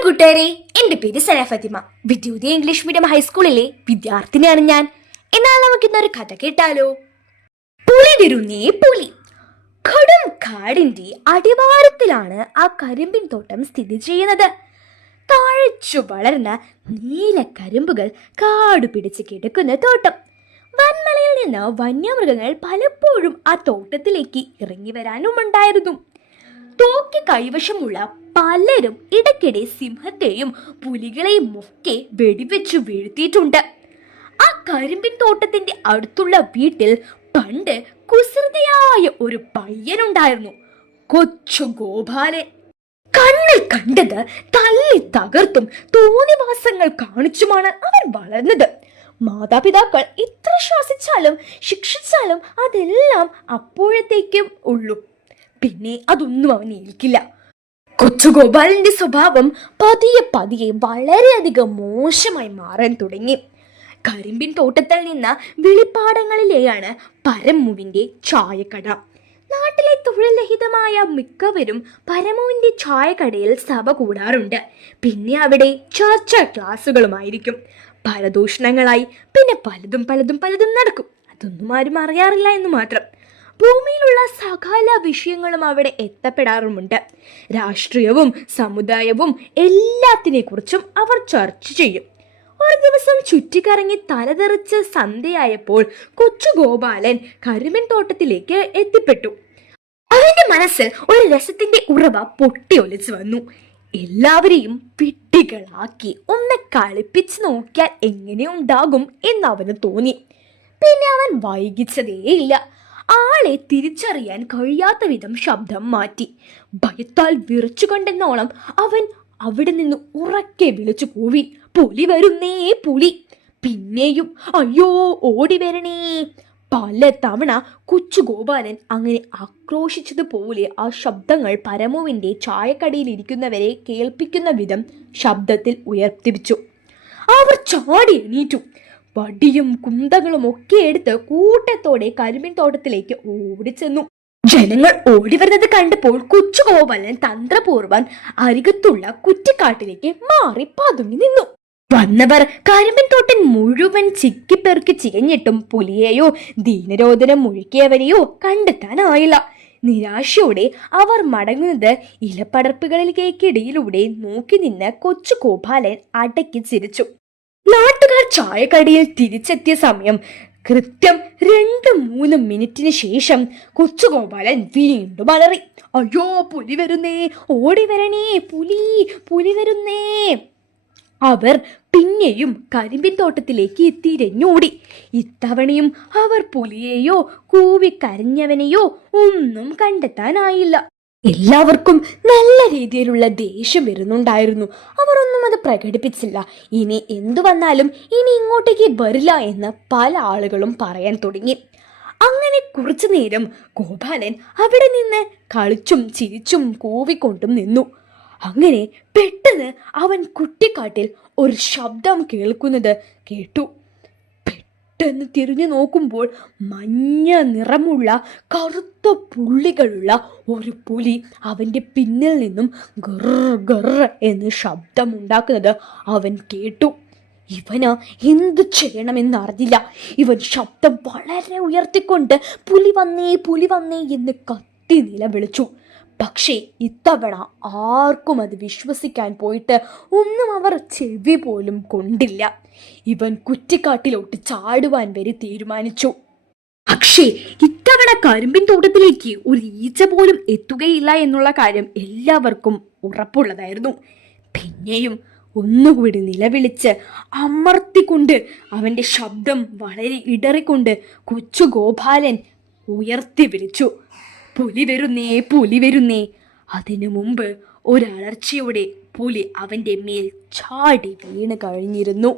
Hello കൂട്ടുകാരെ, എന്റെ പേര് സന ഫാത്തിമ. വിദ്യുതീയ ഇംഗ്ലീഷ് മീഡിയം ഹൈസ്കൂളിലെ വിദ്യാർത്ഥിനിയാണ് ഞാൻ. എന്നാൽ നമുക്കിന്നൊരു കഥ കേട്ടാലോ? പുലി വരുന്നേ പുലി. കൊടും കാടിന്റെ അടിവാരത്തിലാണ് ആ കരിമ്പിൻ തോട്ടം സ്ഥിതി ചെയ്യുന്നത്. താഴച്ചു വളർന്ന നീല കരിമ്പുകൾ കാടു പിടിച്ച് കിടക്കുന്ന തോട്ടം. വൻമലയിൽ നിന്ന് വന്യമൃഗങ്ങൾ പലപ്പോഴും ആ തോട്ടത്തിലേക്ക് ഇറങ്ങി വരാനുമുണ്ടായിരുന്നു. തോക്കി കൈവശമുള്ള പലരും ഇടയ്ക്കിടെ സിംഹത്തെയും പുലികളെയും ഒക്കെ വെടിവെച്ചു വീഴ്ത്തിയിട്ടുണ്ട്. ആ കരിമ്പിൻ തോട്ടത്തിന്റെ അടുത്തുള്ള വീട്ടിൽ പണ്ട് കുസൃതിയായ ഒരു പയ്യനുണ്ടായിരുന്നു, കൊച്ചു ഗോപാലൻ. കണ്ണിൽ കണ്ടത് തല്ലി തകർത്തും തോന്നിവാസങ്ങൾ കാണിച്ചുമാണ് അവൻ വളർന്നത്. മാതാപിതാക്കൾ എത്ര ശാസിച്ചാലും ശിക്ഷിച്ചാലും അതെല്ലാം അപ്പോഴത്തേക്കും ഉള്ളൂ. പിന്നെ അതൊന്നും അവൻ ഏൽക്കില്ല. കൊച്ചു ഗോപാലന്റെ സ്വഭാവം പതിയെ പതിയെ വളരെയധികം മോശമായി മാറാൻ തുടങ്ങി. കരിമ്പിൻ തോട്ടത്തിൽ നിന്ന് വെളിപ്പാടങ്ങളിലെയാണ് പരമുവിന്റെ ചായക്കട. നാട്ടിലെ തൊഴിൽരഹിതമായ മിക്കവരും പരമുവിന്റെ ചായക്കടയിൽ സഭ കൂടാറുണ്ട്. പിന്നെ അവിടെ ചർച്ചാ ക്ലാസുകളുമായിരിക്കും. പരദൂഷണങ്ങളായി പിന്നെ പലതും നടക്കും. അതൊന്നും ആരും അറിയാറില്ല എന്ന് മാത്രം. ഭൂമിയിലുള്ള സകല വിഷയങ്ങളും അവിടെ എത്തപ്പെടാറുമുണ്ട്. രാഷ്ട്രീയവും സമുദായവും എല്ലാത്തിനെ കുറിച്ചും അവർ ചർച്ച ചെയ്യും. ഒരു ദിവസം ചുറ്റിക്കറങ്ങി തലതെറിച്ച് സന്ധ്യയായപ്പോൾ കൊച്ചു ഗോപാലൻ കരിമ്പിൻ തോട്ടത്തിലേക്ക് എത്തിപ്പെട്ടു. അവന്റെ മനസ്സിൽ ഒരു രസത്തിന്റെ ഉറവ പൊട്ടിയൊലിച്ചു വന്നു. എല്ലാവരെയും വിഡ്ഢികളാക്കി ഒന്ന് കളിപ്പിച്ച് നോക്കിയാൽ എങ്ങനെയുണ്ടാകും എന്ന് അവന് തോന്നി. പിന്നെ അവൻ വൈകിച്ചതേയില്ല. ആളെ തിരിച്ചറിയാൻ കഴിയാത്ത വിധം ശബ്ദം മാറ്റി. ഭയത്താൽ വിറച്ചുകൊണ്ടെന്നോളം അവൻ അവിടെ നിന്ന് ഉറക്കെ വിളിച്ചു കൂവി, പുലി വരുന്നേ പുലി. പിന്നെയും അയ്യോ ഓടി വരണേ. പല തവണ കൊച്ചു ഗോപാലൻ അങ്ങനെ ആക്രോശിച്ചതുപോലെ ആ ശബ്ദങ്ങൾ പരമുവിന്റെ ചായക്കടയിൽ ഇരിക്കുന്നവരെ കേൾപ്പിക്കുന്ന വിധം ശബ്ദത്തിൽ ഉയർത്തിപ്പിച്ചു. അവർ ചാടി എണീറ്റു. വടിയും കുന്തകളും ഒക്കെ എടുത്ത് കൂട്ടത്തോടെ കരിമ്പിൻ തോട്ടത്തിലേക്ക് ഓടിച്ചെന്നു. ജനങ്ങൾ ഓടി വരുന്നത് കണ്ടപ്പോൾ കൊച്ചു ഗോപാലൻ തന്ത്രപൂർവ്വം അരികത്തുള്ള കുറ്റിക്കാട്ടിലേക്ക് മാറി പതുങ്ങി നിന്നു. വന്നവർ കരിമ്പിൻ തോട്ടം മുഴുവൻ ചിക്കിപ്പെറുക്കി ചികഞ്ഞിട്ടും പുലിയെയോ ദീനരോധനം മുഴുക്കിയവരെയോ കണ്ടെത്താനായില്ല. നിരാശയോടെ അവർ മടങ്ങുന്നത് ഇലപ്പടർപ്പുകളിലേക്കിടയിലൂടെ നോക്കി നിന്ന് കൊച്ചു ഗോപാലൻ അടക്കി ചിരിച്ചു. നാട്ടുകാർ ചായക്കടയിൽ തിരിച്ചെത്തിയ സമയം കൃത്യം 2-3 മിനിറ്റിന് ശേഷം കൊച്ചു ഗോപാലൻ വീണ്ടും അലറി, അയ്യോ പുലി വരുന്നേ, ഓടി വരണേ, പുലി വരുന്നേ. അവർ പിന്നെയും കരിമ്പിൻ തോട്ടത്തിലേക്ക് തിരഞ്ഞോടി. ഇത്തവണയും അവർ പുലിയെയോ കൂവിക്കരഞ്ഞവനെയോ ഒന്നും കണ്ടെത്താനായില്ല. എല്ലാവർക്കും നല്ല രീതിയിലുള്ള ദേഷ്യം വരുന്നുണ്ടായിരുന്നു. അവർ ഒന്നും അത് പ്രകടിപ്പിച്ചില്ല. ഇനി എന്തു വന്നാലും ഇനി ഇങ്ങോട്ടേക്ക് വരില്ല എന്ന് പല ആളുകളും പറയാൻ തുടങ്ങി. അങ്ങനെ കുറച്ചു നേരം ഗോപാലൻ അവിടെ നിന്ന് കളിച്ചും ചിരിച്ചും കൂവിക്കൊണ്ടും നിന്നു. അങ്ങനെ പെട്ടെന്ന് അവൻ കുറ്റിക്കാട്ടിൽ ഒരു ശബ്ദം കേൾക്കുന്നത് കേട്ടു. പെട്ടെന്ന് തിരിഞ്ഞു നോക്കുമ്പോൾ മഞ്ഞ നിറമുള്ള കറുത്ത പുള്ളികളുള്ള ഒരു പുലി അവൻ്റെ പിന്നിൽ നിന്നും ഗർ എന്ന് ശബ്ദമുണ്ടാക്കുന്നത് അവൻ കേട്ടു. ഇവന് എന്തു ചെയ്യണമെന്നറിഞ്ഞില്ല. ഇവൻ ശബ്ദം വളരെ ഉയർത്തിക്കൊണ്ട് പുലി വന്നേ എന്ന് കത്തി നിലവിളിച്ചു. പക്ഷേ ഇത്തവണ ആർക്കും അത് വിശ്വസിക്കാൻ പോയിട്ട് ഒന്നും അവർ ചെവി പോലും കൊണ്ടില്ല. ഇവൻ കുറ്റിക്കാട്ടിലോട്ട് ചാടുവാൻ വരെ തീരുമാനിച്ചു. പക്ഷേ ഇത്തവണ കരിമ്പിൻ തോട്ടത്തിലേക്ക് ഒരു ഈച്ച പോലും എത്തുകയില്ല എന്നുള്ള കാര്യം എല്ലാവർക്കും ഉറപ്പുള്ളതായിരുന്നു. പിന്നെയും ഒന്നുകൂടി നിലവിളിച്ച് അമർത്തിക്കൊണ്ട് അവൻ്റെ ശബ്ദം വളരെ ഇടറിക്കൊണ്ട് കൊച്ചു ഗോപാലൻ ഉയർത്തി വിളിച്ചു, പുലി വരുന്നേ. അതിനു മുമ്പ് ഒരലർച്ചയോടെ പുലി അവൻ്റെ മേൽ ചാടി വീണ് കഴിഞ്ഞിരുന്നു.